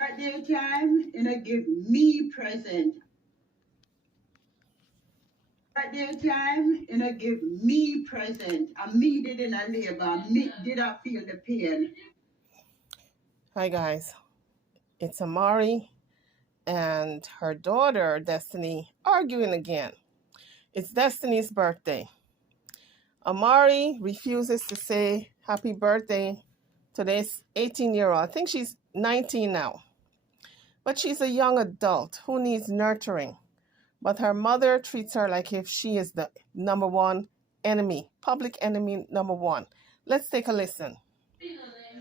Birthday time, give me present. Birthday time, give me present. And me did in a labor. Me did I feel the pain. Hi guys, it's Amari and her daughter Destiny arguing again. It's Destiny's birthday. Amari refuses to say happy birthday to this 18-year-old. I think she's 19 now. But she's a young adult who needs nurturing. But her mother treats her like if she is the number one enemy, public enemy number one. Let's take a listen.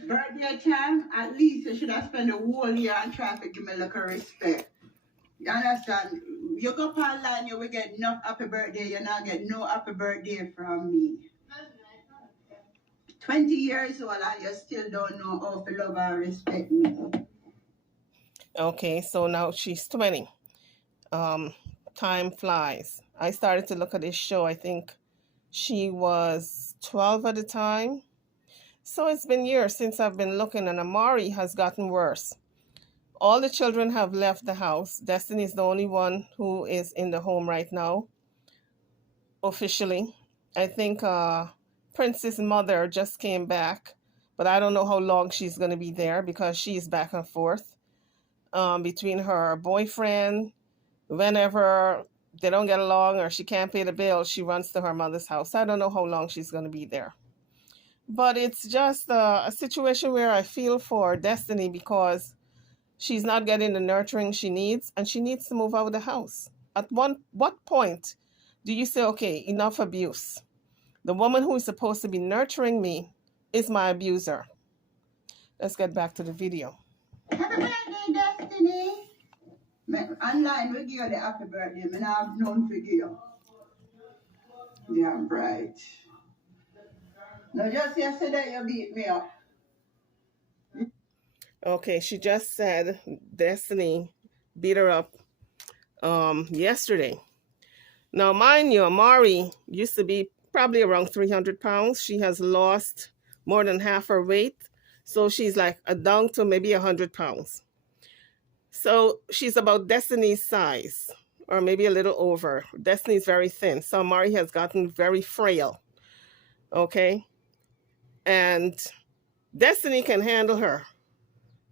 Birthday time, at least you should have spent a whole year on traffic, give me a little respect. You understand? You go up online, you will get no happy birthday, you not get no happy birthday from me. 20 years old and you still don't know how to love and respect me. Okay, so now she's 20. Time flies. I started to look at this show, I think she was 12 at the time. So it's been years since I've been looking, and Amari has gotten worse. All the children have left the house. Destiny is the only one who is in the home right now, officially. I think Prince's mother just came back, but I don't know how long she's going to be there because she's back and forth between her boyfriend. Whenever they don't get along or she can't pay the bill, she runs to her mother's house. I don't know how long she's going to be there. But it's just a situation where I feel for Destiny because she's not getting the nurturing she needs and she needs to move out of the house. What point do you say, okay, enough abuse? The woman who is supposed to be nurturing me is my abuser. Let's get back to the video. Happy birthday, Destiny. Online, we give you the happy birthday. I have known for you. Damn bright. No, just yesterday you beat me up. Okay, she just said Destiny beat her up yesterday. Now, mind you, Amari used to be probably around 300 pounds. She has lost more than half her weight. So she's like down to maybe 100 pounds. So she's about Destiny's size, or maybe a little over. Destiny's very thin. So Amari has gotten very frail. Okay? And Destiny can handle her.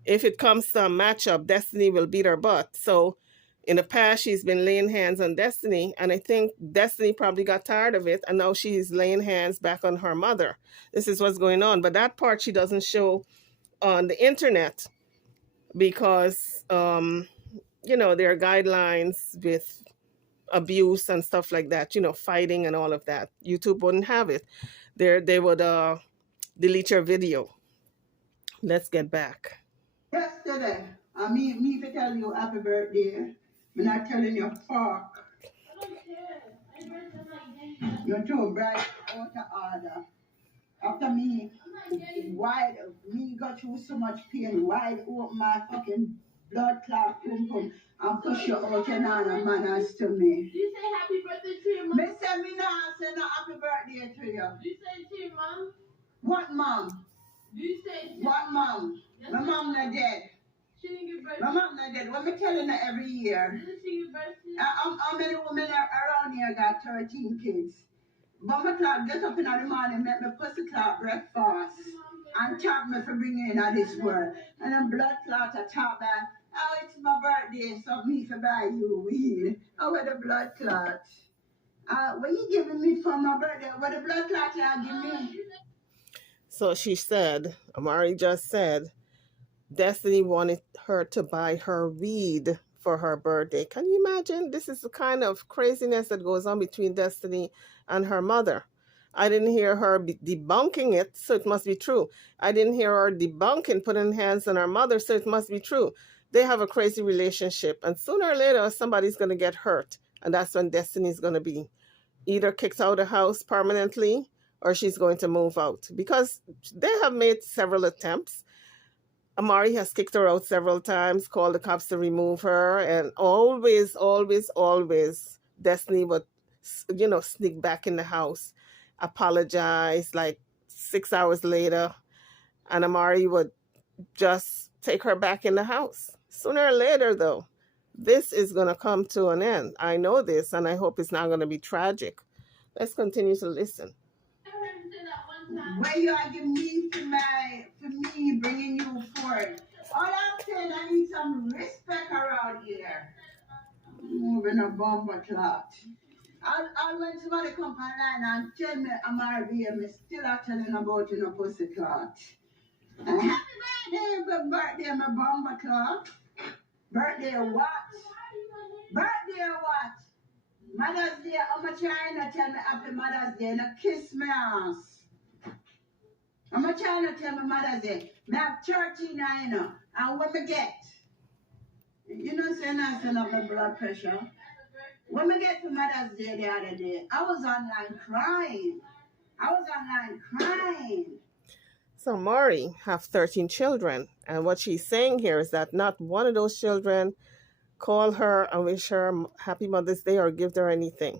If it comes to a matchup, Destiny will beat her butt. So in the past, she's been laying hands on Destiny, and I think Destiny probably got tired of it, and now she's laying hands back on her mother. This is what's going on. But that part she doesn't show on the internet because, there are guidelines with abuse and stuff like that, fighting and all of that. YouTube wouldn't have it. They would delete your video. Let's get back. Yesterday, me to tell you happy birthday. I'm not telling you fuck. I don't care. You're too bright, out of order. After me got through so much pain, wide open my fucking blood clot pum pum and push you out and on and manners to me. Do you say happy birthday to your mom? Me say me not say no happy birthday to you. Do you say it to your mom? What mom? Do you say it to what mom? Yes, my mom not dead. She didn't give birth. My mom not dead. What me telling her every year? Didn't she give birth to you? How many women around here got 13 kids? But my clock get up in the morning, make me pussy clock breakfast, and tap me for bringing in this world. And then blood clot a top back. Oh, it's my birthday, so me for buy you weed. Oh, where the blood clot? What you giving me for my birthday? Where the blood clot you give me? So she said, Amari just said, Destiny wanted her to buy her weed for her birthday. Can you imagine? This is the kind of craziness that goes on between Destiny and her mother. I didn't hear her debunking it, so it must be true. I didn't hear her debunking, putting hands on her mother, so it must be true. They have a crazy relationship, and sooner or later, somebody's going to get hurt, and that's when Destiny's going to be either kicked out of the house permanently or she's going to move out, because they have made several attempts. Amari has kicked her out several times, called the cops to remove her, and always Destiny would, sneak back in the house, apologize like 6 hours later, and Amari would just take her back in the house. Sooner or later, though, this is going to come to an end. I know this, and I hope it's not going to be tragic. Let's continue to listen. Where you are giving me for me bringing you forward. All I'm saying, I need some respect around here. Moving a bomber clot. I'll when somebody come online and tell me Amari, I'm still not telling about you no pussy clot. And happy birthday, my bomber clot. Birthday what? Birthday what? Mother's Day, I'm trying to tell me happy Mother's Day, now kiss me ass. I'm trying to tell me Mother's Day. I have 13 now, you know. And what me get? You know, saying I still have my blood pressure. When we get to Mother's Day the other day, I was online crying. So Amari have 13 children, and what she's saying here is that not one of those children call her and wish her happy Mother's Day or give her anything.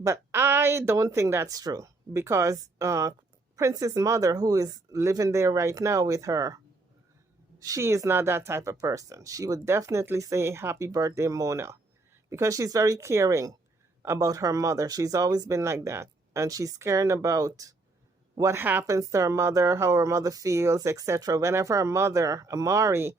But I don't think that's true, because Prince's mother, who is living there right now with her, she is not that type of person. She would definitely say happy birthday, Mona, because she's very caring about her mother. She's always been like that. And she's caring about what happens to her mother, how her mother feels, etc. Whenever her mother, Amari,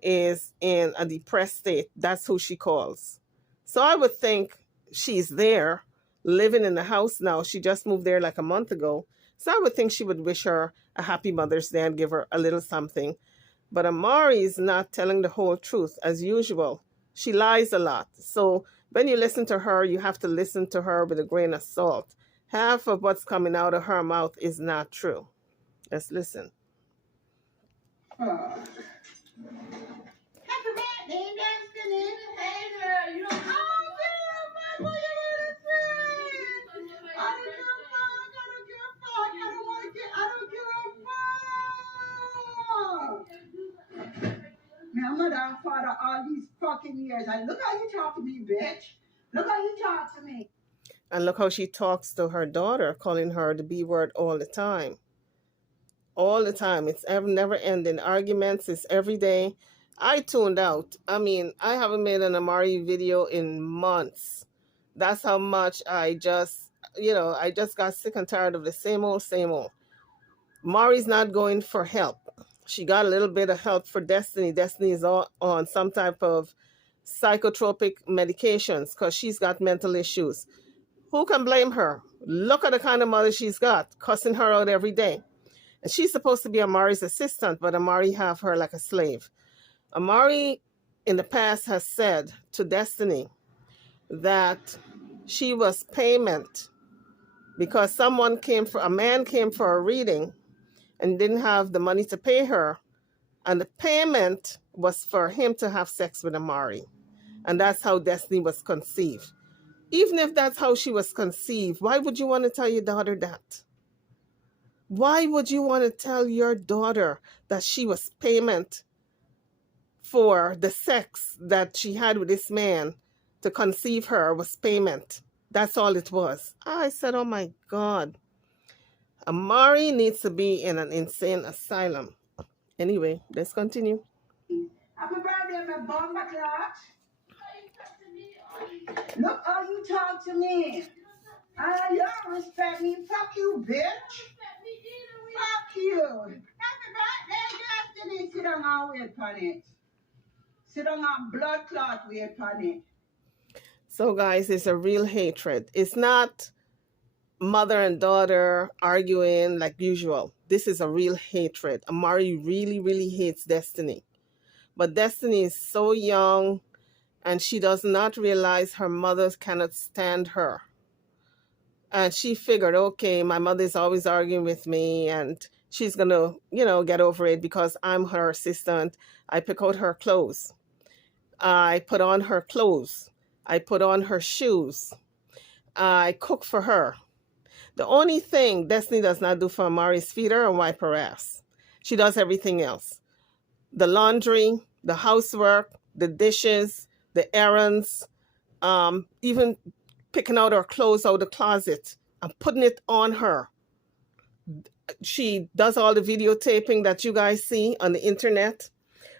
is in a depressed state, that's who she calls. So I would think she's there, living in the house now. She just moved there like a month ago. So I would think she would wish her a happy Mother's Day and give her a little something. But Amari is not telling the whole truth, as usual. She lies a lot. So when you listen to her, you have to listen to her with a grain of salt. Half of what's coming out of her mouth is not true. Let's listen. Happy birthday, Destiny. Hey girl, you don't Oh, yeah, man, my mother and father all these fucking years. And look how you talk to me, bitch. Look how you talk to me. And look how she talks to her daughter, calling her the B word all the time. All the time. It's never ending. Arguments is every day. I tuned out. I mean, I haven't made an Amari video in months. That's how much I just got sick and tired of the same old, same old. Mari's not going for help. She got a little bit of help for Destiny. Destiny is on some type of psychotropic medications because she's got mental issues. Who can blame her? Look at the kind of mother she's got, cussing her out every day. And she's supposed to be Amari's assistant, but Amari have her like a slave. Amari in the past has said to Destiny that she was payment because a man came for a reading and didn't have the money to pay her. And the payment was for him to have sex with Amari. And that's how Destiny was conceived. Even if that's how she was conceived, why would you want to tell your daughter that? Why would you want to tell your daughter that she was payment for the sex that she had with this man to conceive her was payment? That's all it was. I said, oh my God. Amari needs to be in an insane asylum. Anyway, let's continue. Happy birthday, my bomber clock. Look how you talk to me. You don't respect me. Fuck you, bitch. Fuck you. Happy birthday, Destiny. Sit down and wait on it. Sit down and blood clot wait on it. So guys, it's a real hatred. It's not mother and daughter arguing like usual. This is a real hatred. Amari really, really hates Destiny. But Destiny is so young and she does not realize her mother cannot stand her. And she figured, okay, my mother is always arguing with me and she's going to, get over it because I'm her assistant. I pick out her clothes. I put on her clothes. I put on her shoes. I cook for her. The only thing Destiny does not do for Amari is feed her and wipe her ass. She does everything else. The laundry, the housework, the dishes, the errands, even picking out her clothes out of the closet and putting it on her. she does all the videotaping that you guys see on the internet.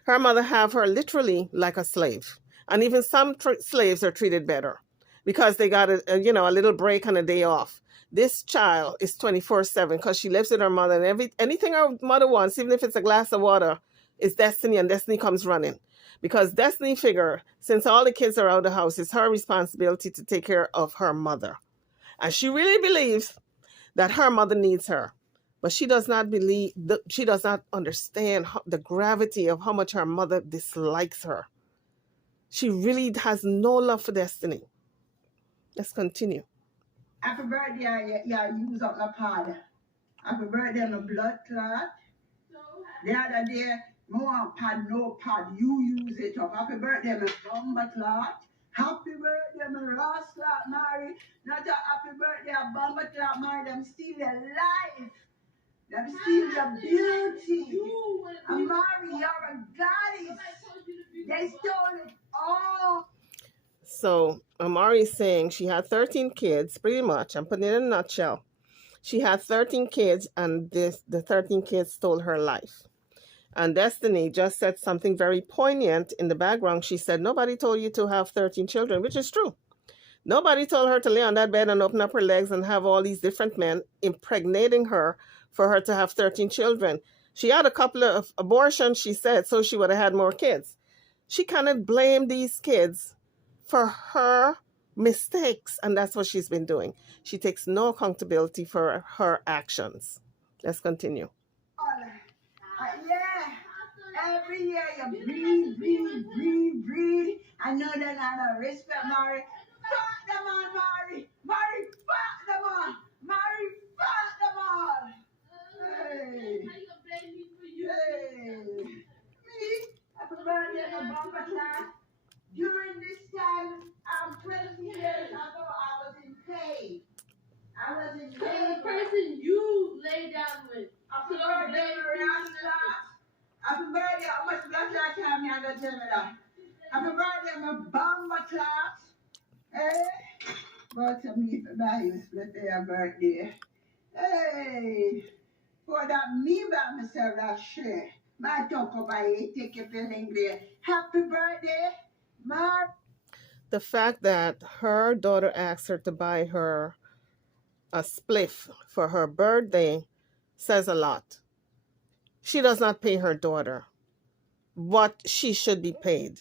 Her mother have her literally like a slave. And even some slaves are treated better because they got a little break and a day off. This child is 24/7 because she lives with her mother, and anything her mother wants, even if it's a glass of water, is Destiny, and Destiny comes running. Because Destiny figure, since all the kids are out of the house, it's her responsibility to take care of her mother. And she really believes that her mother needs her. But she does not she does not understand the gravity of how much her mother dislikes her. She really has no love for Destiny. Let's continue. Happy birthday, yeah, use up my pad. Happy birthday, my blood clot. The other day, more pad, no pad, you use it up. Happy birthday, my bomber clot. Happy birthday, my Ross clot, Mary. Not a happy birthday, a bomber clot, Mary. Them steal your life. Them steal your beauty. Amari, you're a goddess. They stole it all. So Amari is saying she had 13 kids, pretty much. I'm putting it in a nutshell. She had 13 kids, and the 13 kids stole her life. And Destiny just said something very poignant in the background. She said, nobody told you to have 13 children, which is true. Nobody told her to lay on that bed and open up her legs and have all these different men impregnating her for her to have 13 children. She had a couple of abortions, she said, so she would have had more kids. She cannot blame these kids for her mistakes, and that's what she's been doing. She takes no accountability for her actions. Let's continue. Yeah, every year you breathe. I know that I don't respect Mary. Fuck them on, Mary. Mary, fuck them on. Mary, fuck them on. Hey. Hey. Me, happy birthday, my bumper class. During this time, 20 years ago, I was in pain. I was in pain. The person you lay down with. Happy birthday, Miranda. Happy birthday, how much blood clot time you gonna tell me that? Happy birthday, my bomber class. Hey, go to me for buy you split your birthday. Hey, for that me by myself that shit. My talk about it, take your feeling there. Happy birthday, my. The fact that her daughter asked her to buy her a spliff for her birthday says a lot. She does not pay her daughter what she should be paid.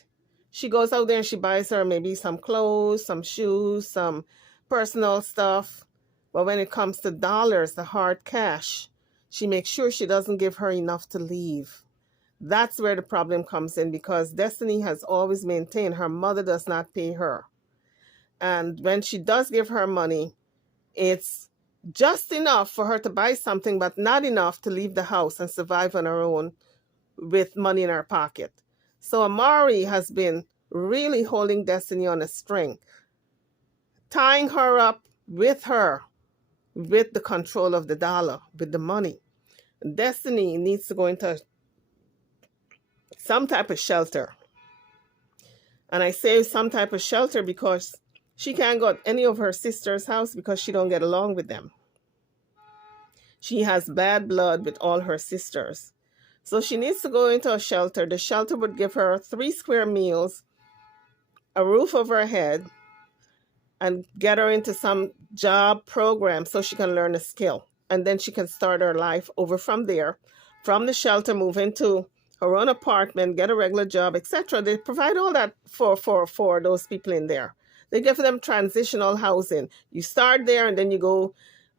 She goes out there and she buys her maybe some clothes, some shoes, some personal stuff. But when it comes to dollars, the hard cash, she makes sure she doesn't give her enough to leave. That's where the problem comes in, because Destiny has always maintained her mother does not pay her. And when she does give her money, it's just enough for her to buy something, but not enough to leave the house and survive on her own with money in her pocket. So Amari has been really holding Destiny on a string, tying her up with the control of the dollar, with the money. Destiny needs to go into some type of shelter. And I say some type of shelter because she can't go to any of her sister's house because she don't get along with them. She has bad blood with all her sisters. So she needs to go into a shelter. The shelter would give her 3 square meals, a roof over her head, and get her into some job program so she can learn a skill. And then she can start her life over from there. From the shelter, move into her own apartment, get a regular job, etc. They provide all that for those people in there. They give them transitional housing. You start there and then you go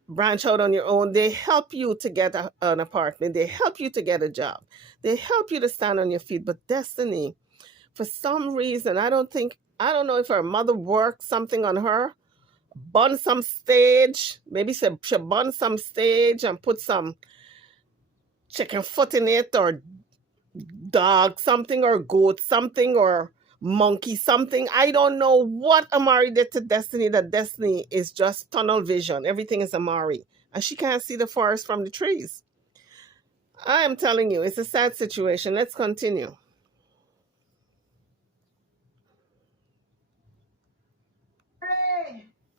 branch out on your own. They help you to get an apartment. They help you to get a job. They help you to stand on your feet. But Destiny, for some reason, I don't know if her mother worked something on her, bun some stage, maybe she bun some stage and put some chicken foot in it, or dog something, or goat something, or monkey something. I don't know what Amari did to Destiny, that Destiny is just tunnel vision. Everything is Amari, and she can't see the forest from the trees. I am telling you, it's a sad situation. Let's continue.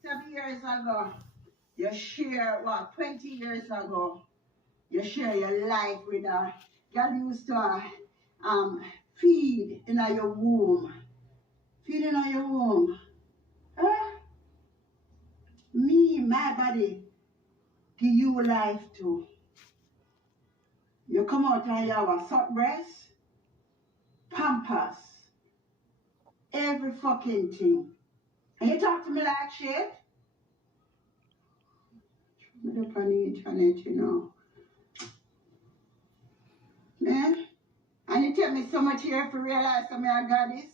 7 years ago, you share what, 20 years ago. You share your life with her. God used to feed in your womb. Feed in your womb. Huh? Me, my body, give you life too. You come out and you have a suck breast, pampers, every fucking thing. And you talk to me like shit? I'm up on the internet, you know. Man. And it took me so much years to realize that I got this.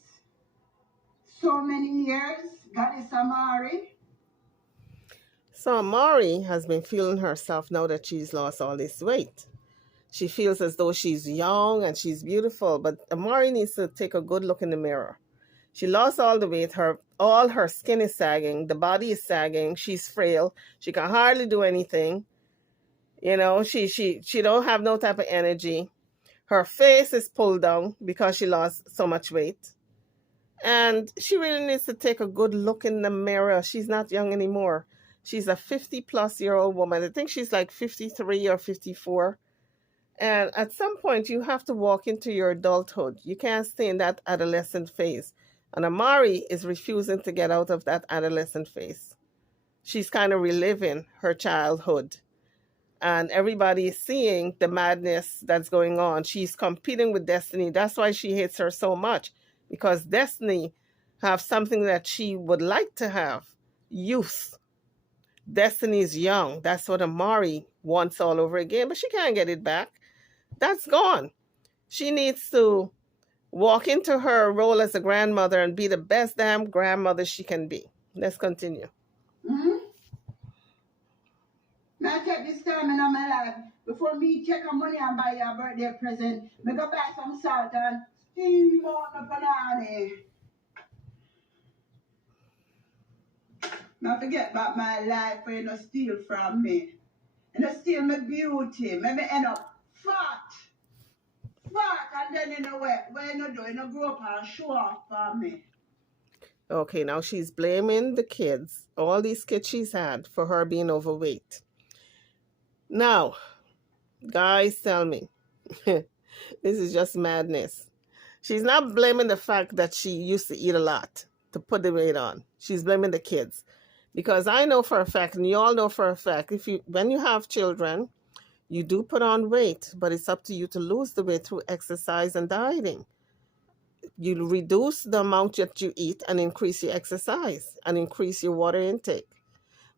So many years. Goddess Amari. So Amari has been feeling herself now that she's lost all this weight. She feels as though she's young and she's beautiful, but Amari needs to take a good look in the mirror. She lost all the weight. All her skin is sagging. The body is sagging. She's frail. She can hardly do anything. You know, she don't have no type of energy. Her face is pulled down because she lost so much weight. And she really needs to take a good look in the mirror. She's not young anymore. She's a 50-plus-year-old woman. I think she's like 53 or 54. And at some point, you have to walk into your adulthood. You can't stay in that adolescent phase. And Amari is refusing to get out of that adolescent phase. She's kind of reliving her childhood. And everybody is seeing the madness that's going on. She's competing with Destiny. That's why she hates her so much. Because Destiny have something that she would like to have. Youth. Destiny's young. That's what Amari wants all over again. But she can't get it back. That's gone. She needs to walk into her role as a grandmother and be the best damn grandmother she can be. Let's continue. Mm-hmm. Now take this time in my life. Before me take a money and buy your birthday present, me go buy some salt and steam out my banana. Now forget about my life where you no steal from me. You no steal my beauty. Maybe end up fat. And then you know what you no do, you no grow up and show off for me. Okay, now she's blaming the kids, all these kids she's had, for her being overweight. Now, guys, tell me, this is just madness. She's not blaming the fact that she used to eat a lot to put the weight on. She's blaming the kids. Because I know for a fact, and you all know for a fact, when you have children, you do put on weight, but it's up to you to lose the weight through exercise and dieting. You reduce the amount that you eat and increase your exercise and increase your water intake.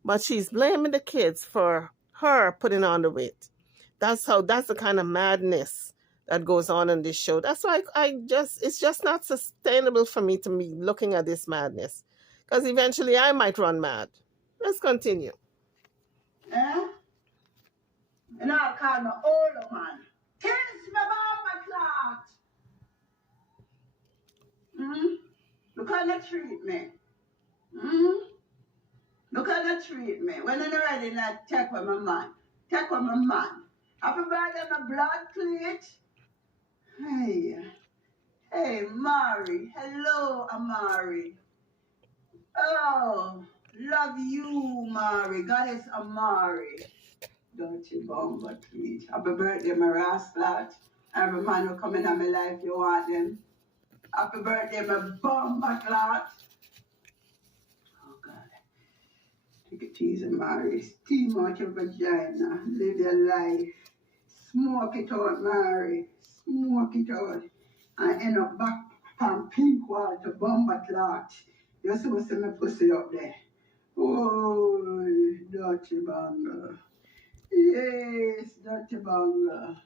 But she's blaming the kids for her putting on the weight. That's the kind of madness that goes on in this show. That's why it's just not sustainable for me to be looking at this madness. Because eventually I might run mad. Let's continue. Eh? And I'll call my older man. Kiss me about my clock. Look how they treat me. Look how they treat me. When I'm ready, like, take with my man. Take with my man. Happy birthday, my blood cleat. Hey, Amari. Hello, Amari. Oh, love you, Amari. Goddess Amari. Dirty bomber tweet. Happy birthday, my rascal. Every man who come in my life, you want them. Happy birthday, my bomber clot. Oh, God. Take it easy, Mary. Steam out your vagina. Live your life. Smoke it out, Mary. Smoke it out. And end up back from pink wall to bomber clot. You supposed to see my pussy up there. Oh, dirty banger. Yes, dirty banger.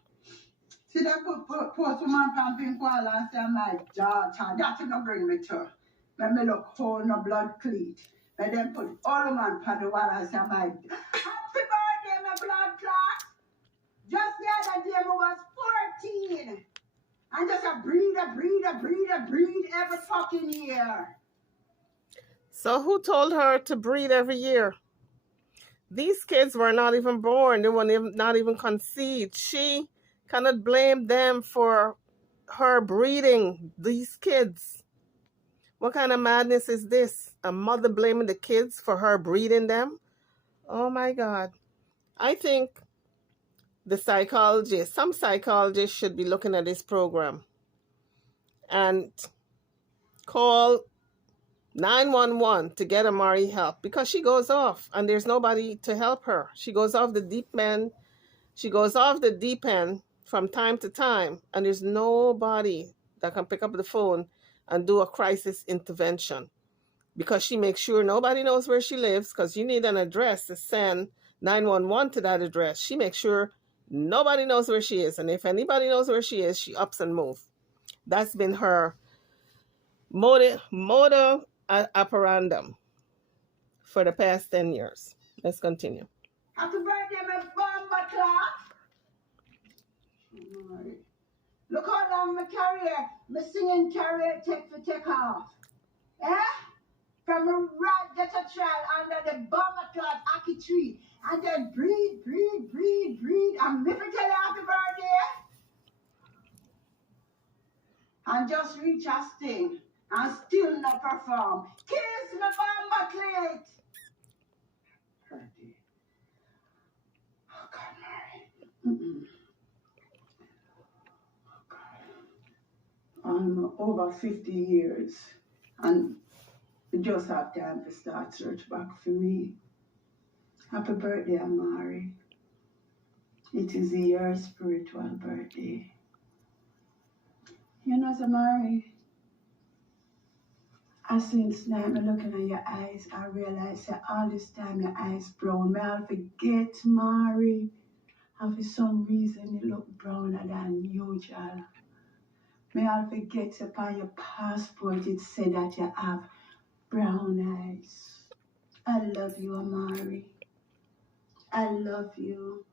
See that post woman from pink wall and say, my daughter, that's not bring me to. Let me look whole no blood cleat. And then put all man on the wall and say, my happy birthday, my blood clot. Just the other day, I was 14. And just a breed every fucking year. So who told her to breed every year? These kids were not even born. They were not even conceived. She cannot blame them for her breeding these kids. What kind of madness is this? A mother blaming the kids for her breeding them? Oh my God. I think the psychologist, some psychologists should be looking at this program and call 911 to get Amari help, because she goes off and there's nobody to help her. She goes off the deep end. She goes off the deep end from time to time, and there's nobody that can pick up the phone and do a crisis intervention, because she makes sure nobody knows where she lives, because you need an address to send 911 to that address. She makes sure nobody knows where she is, and if anybody knows where she is, she ups and moves. That's been her moda operandum for the past 10 years. Let's continue. Happy birthday, my bomber clock. Look how long my carrier, my singing carrier take off. Eh? From a right get a trial under the bomber clock ackee tree. And then breathe. And me for tell you happy birthday. And just reach a sting. And still not perform. Kiss my bomber clit. Birthday. Oh God, Mary. I'm over 50 years and just have time to start search back for me. Happy birthday, Amari. It is your spiritual birthday. You know, Amari, I since now I'm looking at your eyes, I realize that all this time your eyes brown. May I forget, Mari, and for some reason you look browner than usual. May I forget upon your passport it said that you have brown eyes. I love you, Amari. I love you.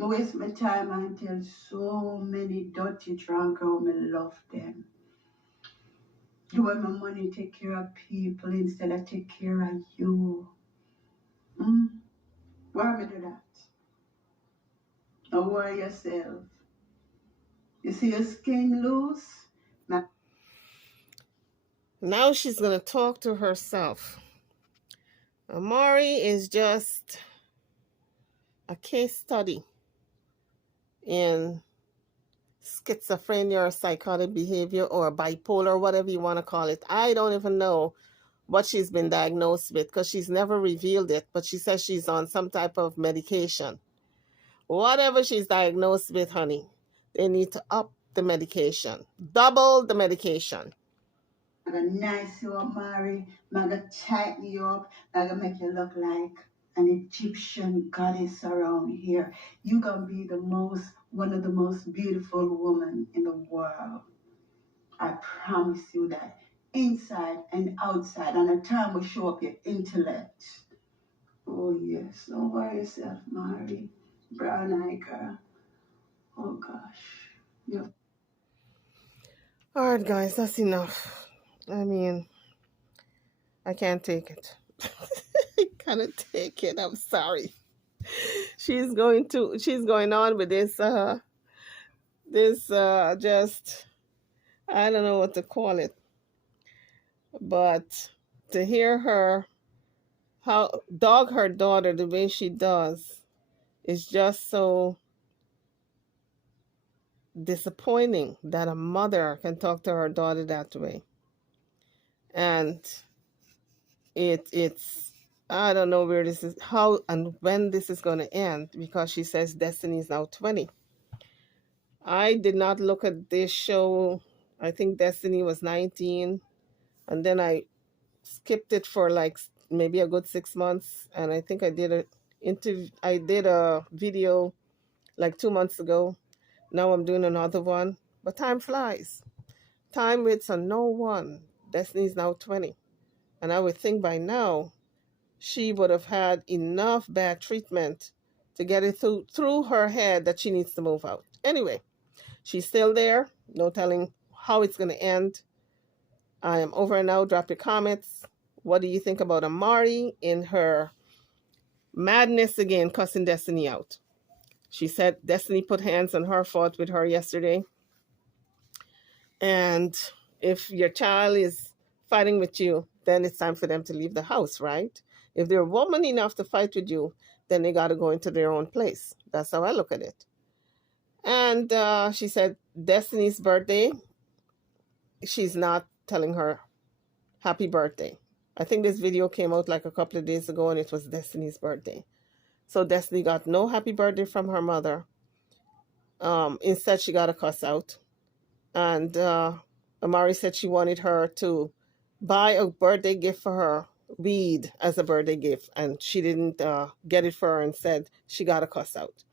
I waste my time and tell so many dirty drunk how I love them. You want my money take care of people instead of take care of you. Why me do that? Don't worry yourself. You see your skin loose? Now she's going to talk to herself. Amari is just a case study in schizophrenia or psychotic behavior or bipolar, whatever you want to call it. I don't even know what she's been diagnosed with, because she's never revealed it, but she says she's on some type of medication. Whatever she's diagnosed with, honey, they need to up the medication, double the medication. I'm gonna nice you up, Mary. I'm gonna tighten you up. I'm gonna make you look like an Egyptian goddess around here. You're gonna be one of the most beautiful women in the world. I promise you that. Inside and outside, and the time will show up your intellect. Oh yes, don't worry yourself, Mary. Brown eye girl. Oh gosh. Yeah. All right, guys, that's enough. I mean, I can't take it. I cannot take it. I'm sorry. She's going on with this just, I don't know what to call it. But to hear her dog her daughter the way she does is just so disappointing, that a mother can talk to her daughter that way. And it's I don't know where this is, how and when this is going to end, because she says Destiny is now 20. I did not look at this show. I think Destiny was 19, and then I skipped it for like maybe a good 6 months, and I think I did a video like 2 months ago. Now I'm doing another one, but time flies. Time waits on no one. Destiny's now 20, and I would think by now she would have had enough bad treatment to get it through her head that she needs to move out. Anyway, she's still there. No telling how it's going to end. I am over and out. Drop your comments. What do you think about Amari in her madness again, cussing Destiny out? She said Destiny put hands on her, fought with her yesterday. And if your child is fighting with you, then it's time for them to leave the house, right? If they're woman enough to fight with you, then they got to go into their own place. That's how I look at it. And she said Destiny's birthday, she's not telling her happy birthday. I think this video came out like a couple of days ago and it was Destiny's birthday. So Destiny got no happy birthday from her mother. Instead, she got a cuss out. And Amari said she wanted her to buy a birthday gift for her, weed as a birthday gift. And she didn't get it for her and said she got a cuss out.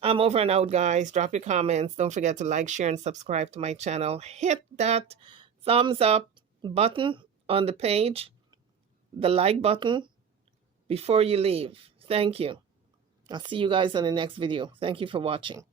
I'm over and out, guys. Drop your comments. Don't forget to like, share, and subscribe to my channel. Hit that thumbs up button on the page, the like button, before you leave. Thank you. I'll see you guys on the next video. Thank you for watching.